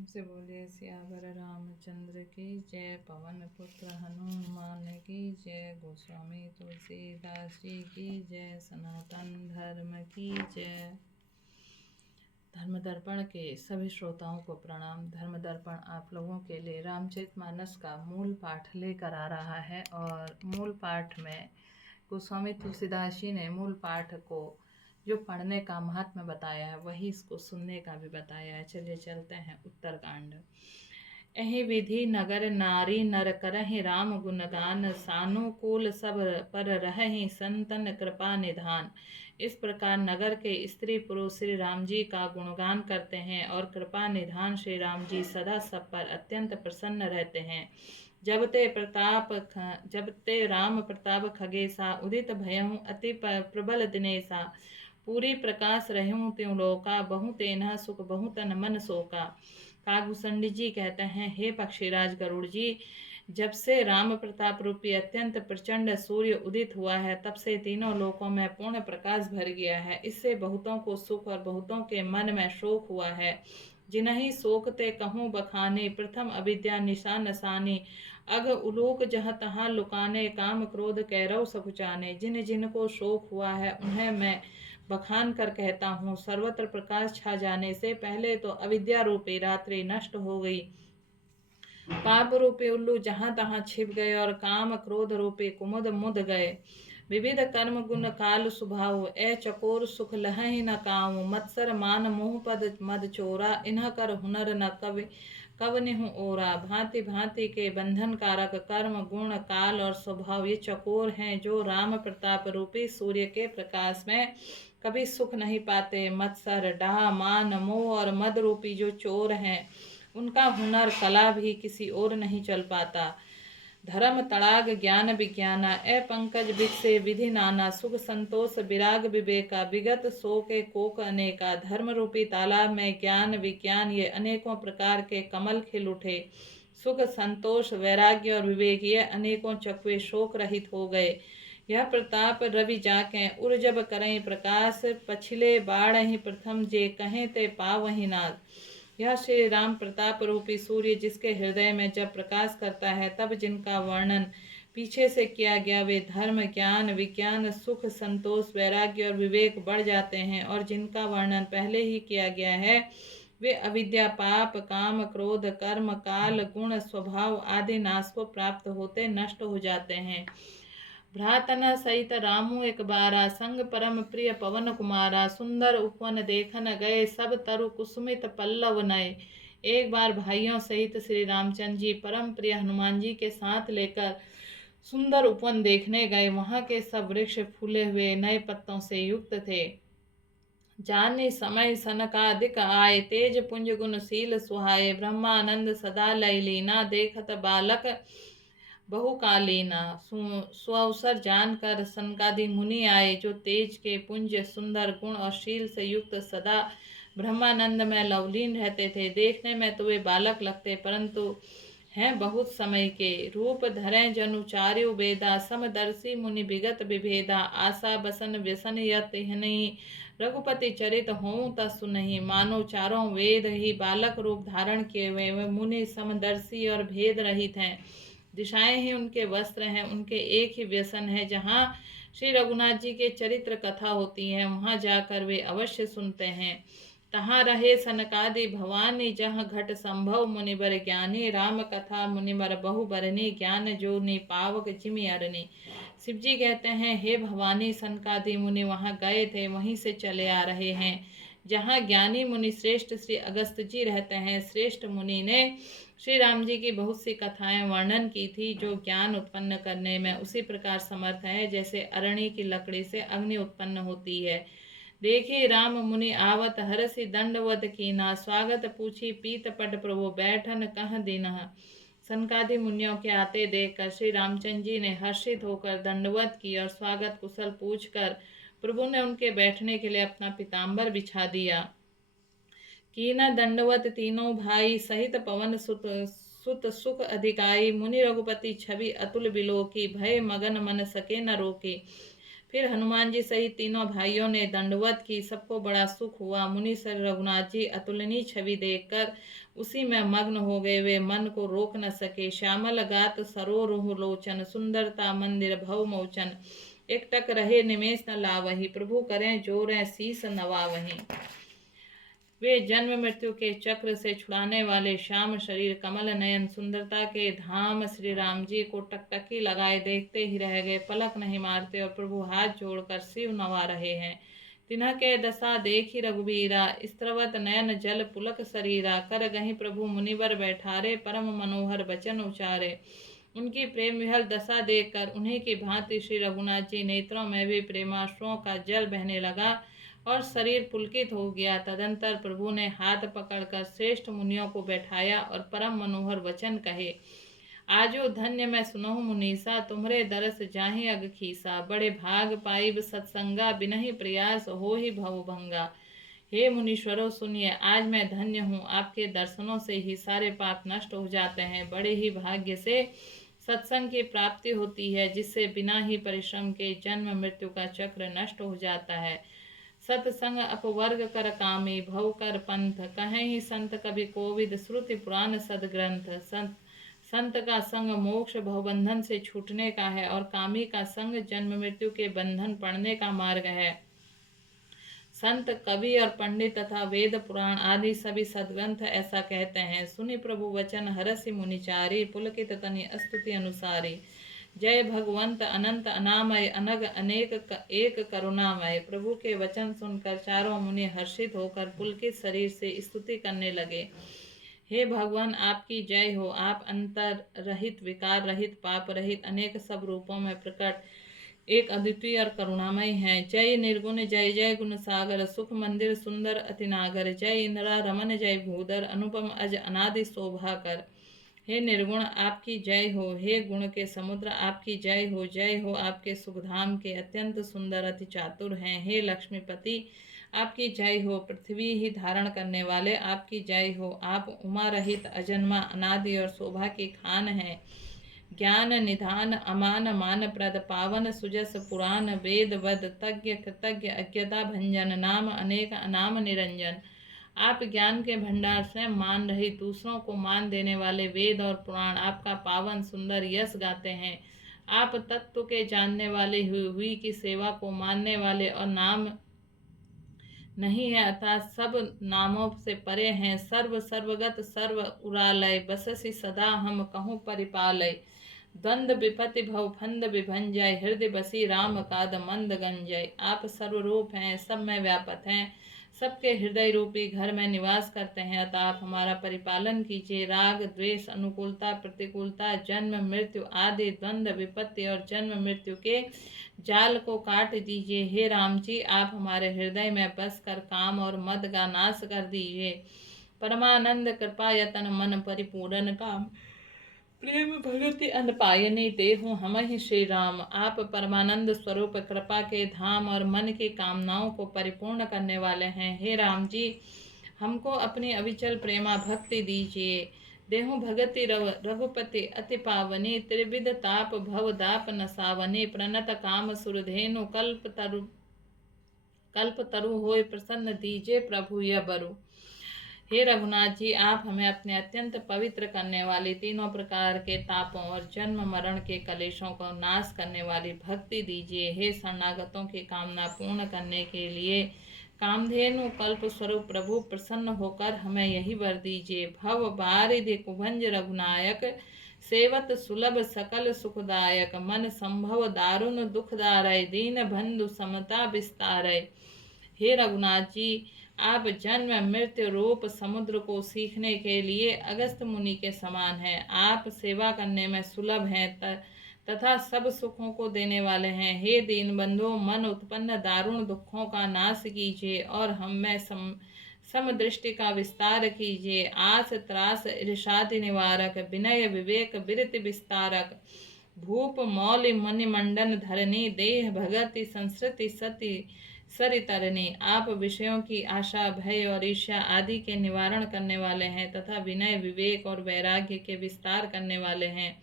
प्रेम से बोलिए सियावर रामचंद्र की जय। पवन पुत्र हनुमान की जय। गोस्वामी तुलसीदास जी की जय। सनातन धर्म की जय। धर्म दर्पण के सभी श्रोताओं को प्रणाम। धर्म दर्पण आप लोगों के लिए रामचरितमानस का मूल पाठ लेकर आ रहा है और मूल पाठ में गोस्वामी तुलसीदास जी ने मूल पाठ को जो पढ़ने का महात्म्य बताया है वही इसको सुनने का भी बताया है। चलिए चलते हैं उत्तरकांड। एहि विधि नगर नारी नर करहि राम गुणगान, सानुकूल सब पर रहहि संतन कृपा निधान। इस प्रकार नगर के स्त्री पुरुष श्री राम जी का गुणगान करते हैं और कृपा निधान श्री राम जी सदा सब पर अत्यंत प्रसन्न रहते हैं। जब ते राम प्रताप खगेसा, उदित भयहु अति प्रबल दिनेसा। पूरी प्रकाश रहूं त्यों लोका, बहु तेनह सुख बहु तन मन शोका। कागभूषणी जी कहते हैं, हे पक्षीराज गरुड़ जी, जब से राम प्रताप रूपी अत्यंत प्रचंड सूर्य उदित हुआ है तब से तीनों लोकों में पूर्ण प्रकाश भर गया है। इससे बहुतों को सुख और बहुतों के मन में शोक हुआ है। जिन्हि शोक ते कहूँ बखाने, प्रथम अविद्या निशा नसानी। अग उलोक जहाँ तहाँ लुकाने, काम क्रोध कैरव सब जाने। जिन जिनको शोक हुआ है उन्हें मैं बखान कर कहता हूँ। सर्वत्र प्रकाश छा जाने से पहले तो अविद्या रूपी रात्रि नष्ट हो गई, पाप रूपी उल्लू जहाँ तहाँ छिप गए और काम क्रोध रूपी कुमुद मुद गए। विविध कर्म गुण काल स्वभाव, ए चकोर सुख लहहि न काऊ। मत्सर मान मोह पद मद चोरा, इन्ह कर हुनर न कवनिहु ओरा। भांति भांति के बंधन कारक कर्म गुण काल और स्वभाव ये चकोर हैं जो राम प्रताप रूपी सूर्य के प्रकाश में कभी सुख नहीं पाते। मत्सर डाह मान मोह और मद रूपी जो चोर हैं उनका हुनर कला भी किसी और नहीं चल पाता। धर्म तड़ाग ज्ञान विज्ञाना, ए पंकज बिकसे विधि नाना। सुख संतोष विराग विवेका, विगत सो के कोक अनेका। धर्म रूपी तालाब में ज्ञान विज्ञान ये अनेकों प्रकार के कमल खिल उठे। सुख संतोष वैराग्य और विवेक ये अनेकों चकवे शोक रहित हो गए। यह प्रताप रवि जाके उर जब करें प्रकाश, पछिले बाढ़ ही प्रथम जे कहें ते पावहि नाग। यह श्री राम प्रताप रूपी सूर्य जिसके हृदय में जब प्रकाश करता है तब जिनका वर्णन पीछे से किया गया वे धर्म ज्ञान विज्ञान सुख संतोष वैराग्य और विवेक बढ़ जाते हैं, और जिनका वर्णन पहले ही किया गया है वे अविद्या पाप काम क्रोध कर्म काल गुण स्वभाव आदि नाश को प्राप्त होते नष्ट हो जाते हैं। भ्रातन सहित रामू एक बारा, संग परम प्रिय पवन कुमारा। सुंदर उपवन देखन गए सब तरु कुसुमित पल्लव नए। एक बार भाइयों सहित श्री रामचंद्र जी परम प्रिय हनुमान जी के साथ लेकर सुंदर उपवन देखने गए। वहां के सब वृक्ष फूले हुए नए पत्तों से युक्त थे। जाने समय सनकादिक आए, तेज पुंज गुणशील सुहाए। ब्रह्मानंद सदा लय लीना, देखत बालक बहुकालीना। सुअवसर जानकर सनकादि मुनि आए, जो तेज के पुंज सुंदर गुण और शील से युक्त सदा ब्रह्मानंद में लवलीन रहते थे। देखने में तो वे बालक लगते परंतु हैं बहुत समय के। रूप धरें जनु चार्यु वेदा, समदर्शी मुनि विगत विभेदा। आशा बसन व्यसन यत नहीं, रघुपति चरित हों त सुनहि। मानो चारों वेद ही बालक रूप धारण किए हुए वे मुनि समदर्शी और भेद रहित हैं। दिशाएं ही उनके वस्त्र हैं, उनके एक ही व्यसन है। जहाँ श्री रघुनाथ जी के चरित्र कथा होती है वहां जाकर वे अवश्य सुनते हैं। तहाँ रहे सनकादि भवानी, जहाँ घट संभव मुनिबर ज्ञानी। राम कथा मुनिबर बहु बरनी, ज्ञान जो नि पावक जिमि अरनी। शिव जी कहते हैं, हे भवानी सनकादि मुनि वहां गए थे वहीं से चले आ रहे हैं जहाँ ज्ञानी मुनि श्रेष्ठ श्री अगस्त जी रहते हैं। श्रेष्ठ मुनि ने श्री राम जी की बहुत सी कथाएं वर्णन की थी जो ज्ञान उत्पन्न करने में उसी प्रकार समर्थ है जैसे अरणी की लकड़ी से अग्नि उत्पन्न होती है। देखे राम मुनि आवत, हरसि दंडवत कीना। स्वागत पूछी पीत पट प्रभु, बैठन कह दीनह। सनकादि मुनियों के आते देखकर श्री रामचंद्र जी ने हर्षित होकर दंडवत की और स्वागत कुशल पूछकर प्रभु ने उनके बैठने के लिए अपना पीताम्बर बिछा दिया। कीना दंडवत तीनों भाई, सहित पवन सुत सुख अधिकाई। मुनि रघुपति छवि अतुल बिलोकी, भय मगन मन सके न रोकी। फिर हनुमान जी सहित तीनों भाइयों ने दंडवत की। सबको बड़ा सुख हुआ। मुनि सर रघुनाथ जी अतुलनीय छवि देखकर उसी में मग्न हो गए। वे मन को रोक न सके। श्यामल गात सरोरुह लोचन, सुंदरता मंदिर भव मोचन, एकटक रहे निमेष न लावही, प्रभु करें जोरें शीस नवावही। वे जन्म मृत्यु के चक्र से छुड़ाने वाले, श्याम शरीर कमल नयन, सुंदरता के धाम श्री राम जी को टकटकी लगाए देखते ही रह गए। पलक नहीं मारते और प्रभु हाथ जोड़कर शिव नवा रहे हैं। तिन्ह के दशा देखी रघुबीरा, स्त्रवत नयन जल पुलक शरीरा, कर गही प्रभु मुनिवर बैठारे, परम मनोहर वचन उचारे। उनकी प्रेम विहल दशा देखकर उन्हीं की भांति श्री रघुनाथ जी नेत्रों में भी प्रेमाश्रुओं का जल बहने लगा और शरीर पुलकित हो गया। तदंतर प्रभु ने हाथ पकड़कर श्रेष्ठ मुनियों को बैठाया और परम मनोहर वचन कहे। आजो धन्य मैं सुनहु मुनीसा, तुम्हारे दरस जाहि अग खीसा, बड़े भाग पाइब सत्संगा, बिनहि प्रयास हो ही भवभंगा। हे मुनीश्वरों सुनिए, आज मैं धन्य हूँ। आपके दर्शनों से ही सारे पाप नष्ट हो जाते हैं। बड़े ही भाग्य से सत्संग की प्राप्ति होती है, जिससे बिना ही परिश्रम के जन्म मृत्यु का चक्र नष्ट हो जाता है। सत्संग अपवर्ग कर कामी, भव कर पंथ, कहें ही संत कवि कोविद, श्रुति पुराण सदग्रंथ। संत का संग मोक्ष भवबंधन से छूटने का है और कामी का संग जन्म मृत्यु के बंधन पड़ने का मार्ग है। संत कवि और पंडित तथा वेद पुराण आदि सभी सदग्रंथ ऐसा कहते हैं। सुनि प्रभु वचन हरसि मुनिचारी, पुलकित तनि स्तुति अनुसारी। जय भगवंत अनंत अनामय, अनग अनेक एक करुणामय। प्रभु के वचन सुनकर चारों मुनि हर्षित होकर पुलकित शरीर से स्तुति करने लगे। हे भगवान, आपकी जय हो। आप अंतर रहित, विकार रहित, पाप रहित, अनेक सब रूपों में प्रकट, एक अद्वितीय और करुणामय है। जय निर्गुण, जय जय गुण सागर, सुख मंदिर सुंदर अतिनागर। जय इंद्रा रमन, जय भूधर, अनुपम अज अनादि शोभा कर। हे निर्गुण, आपकी जय हो। हे गुण के समुद्र, आपकी जय हो। जय हो आपके सुखधाम के, अत्यंत सुंदर अति चातुर हैं। हे लक्ष्मीपति, आपकी जय हो। पृथ्वी ही धारण करने वाले, आपकी जय हो। आप उमा रहित, अजन्मा, अनादि और शोभा की खान हैं। ज्ञान निधान, अमान मान प्रद, पावन सुजस पुराण, वेद वद, तज्ञ कृतज्ञ, अज्ञता भंजन, नाम अनेक अनाम निरंजन। आप ज्ञान के भंडार से मान रहित, दूसरों को मान देने वाले वेद और पुराण आपका पावन सुंदर यश गाते हैं। आप तत्व के जानने वाले, हुई की सेवा को मानने वाले और नाम नहीं है अर्थात सब नामों से परे हैं। सर्व सर्वगत सर्व उरालय, बससि सदा हम कहूँ परिपालय। द्वंद्व विपत्ति भव फंद विभंजय, हृदय बसी राम काद मंद गंजय। आप सर्वरूप हैं, सब में व्यापक हैं, सबके हृदय रूपी घर में निवास करते हैं। अतः आप हमारा परिपालन कीजिए। राग द्वेष, अनुकूलता प्रतिकूलता, जन्म मृत्यु आदि द्वंद्व विपत्ति और जन्म मृत्यु के जाल को काट दीजिए। हे राम जी, आप हमारे हृदय में बस कर काम और मद का नाश कर दीजिए। परमानंद कृपा यतन मन परिपूर्ण काम, प्रेम भगति अनपायनी देहु हम ही श्री राम। आप परमानंद स्वरूप, कृपा के धाम और मन की कामनाओं को परिपूर्ण करने वाले हैं। हे राम जी, हमको अपनी अविचल प्रेमा भक्ति दीजिए। देहु भगति रघुपति अति पावनी, त्रिविध ताप भव दाप नसावनी। प्रणत काम सुरधेनु, कल्प तरु होय प्रसन्न, दीजिए प्रभु यह बरु। हे रघुनाथ जी, आप हमें अपने अत्यंत पवित्र करने वाली, तीनों प्रकार के तापों और जन्म मरण के कलेशों को नाश करने वाली भक्ति दीजिए। हे शरणागतों की कामना पूर्ण करने के लिए कामधेनु कल्प स्वरूप प्रभु प्रसन्न होकर हमें यही वर दीजिए। भव बारिधि कुभंज रघुनायक, सेवत सुलभ सकल सुखदायक। मन संभव दारुण दुखदारय, दीन बंधु समता विस्तारय। हे रघुनाथ जी, आप जन्म मृत्यु रूप समुद्र को सीखने के लिए अगस्त मुनि के समान हैं। आप सेवा करने में सुलभ हैं तथा सब सुखों को देने वाले हैं। हे दीन बंधु, मन उत्पन्न दारुण दुखों का नाश कीजिए और हम में समदृष्टि का विस्तार कीजिए। आस त्रास ईर्षादि निवारक, विनय विवेक विरति विस्तारक। भूप मौलि मणिमंडन धरनी, देह भगति संस्कृति सती सरितरणी। आप विषयों की आशा, भय और ईर्ष्या आदि के निवारण करने वाले हैं तथा विनय विवेक और वैराग्य के विस्तार करने वाले हैं।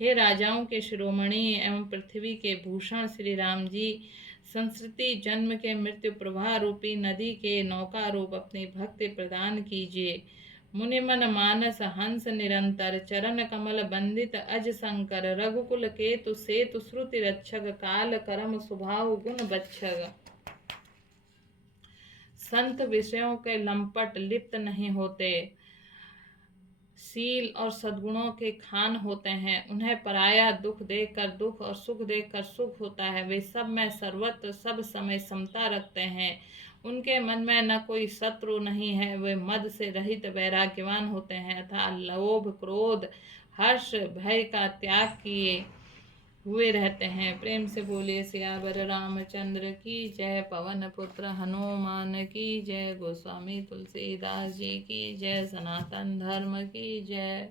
हे राजाओं के शिरोमणि एवं पृथ्वी के भूषण श्री राम जी, संस्कृति जन्म के मृत्यु प्रवाह रूपी नदी के नौका रूप अपनी भक्ति प्रदान कीजिए। मुनिमन मानस हंस निरंतर, चरण कमल बंदित अज शंकर, रघुकुल केतु सेतु श्रुति रक्षक, काल करम स्वभाव गुण बच्छक। संत विषयों के लंपट लिप्त नहीं होते, शील और सद्गुणों के खान होते हैं। उन्हें पराया दुख देखकर दुख और सुख देखकर सुख होता है। वे सब में सर्वत्र सब समय समता रखते हैं। उनके मन में न कोई शत्रु नहीं है। वे मद से रहित वैराग्यवान होते हैं तथा लोभ क्रोध हर्ष भय का त्याग किए हुए रहते हैं। प्रेम से बोलिए सियावर रामचंद्र की जय, पवन पुत्र हनुमान की जय, गोस्वामी तुलसीदास जी की जय, सनातन धर्म की जय।